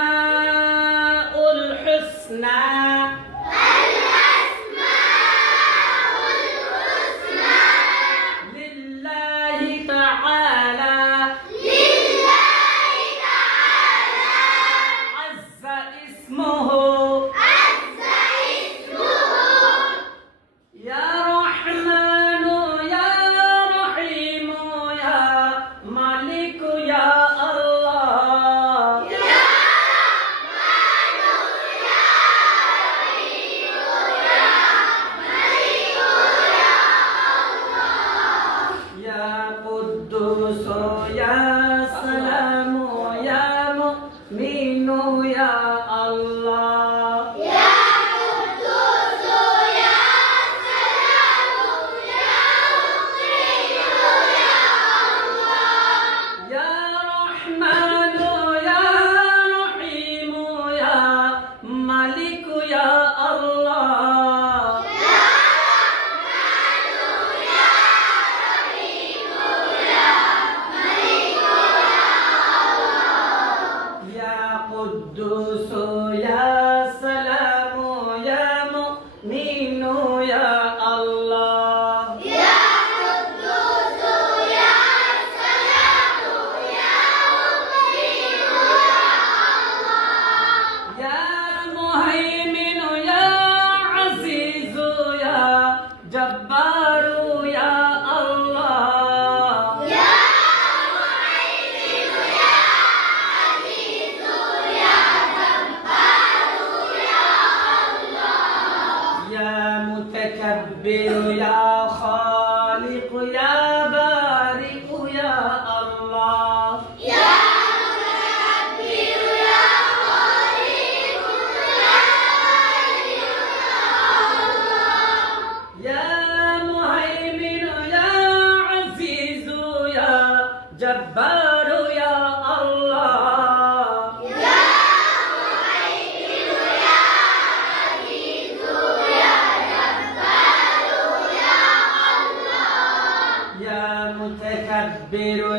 الأسماء الحسنى لله تعالى عز اسمه يا رحمن يا رحيم يا مالك يا الله يا قدوس يا سلام يا مؤمن يا الله يا رحمن يا رحيم يا مالك يا الله يا قدوس يا سلام يا مؤمن يا الله يا مهيمن يا عزيز يا جبار يا الله يا متكبر يا خالق يا بارئ يا الله يا مهيمن يا عزيز يا جبار يا الله يا متكبر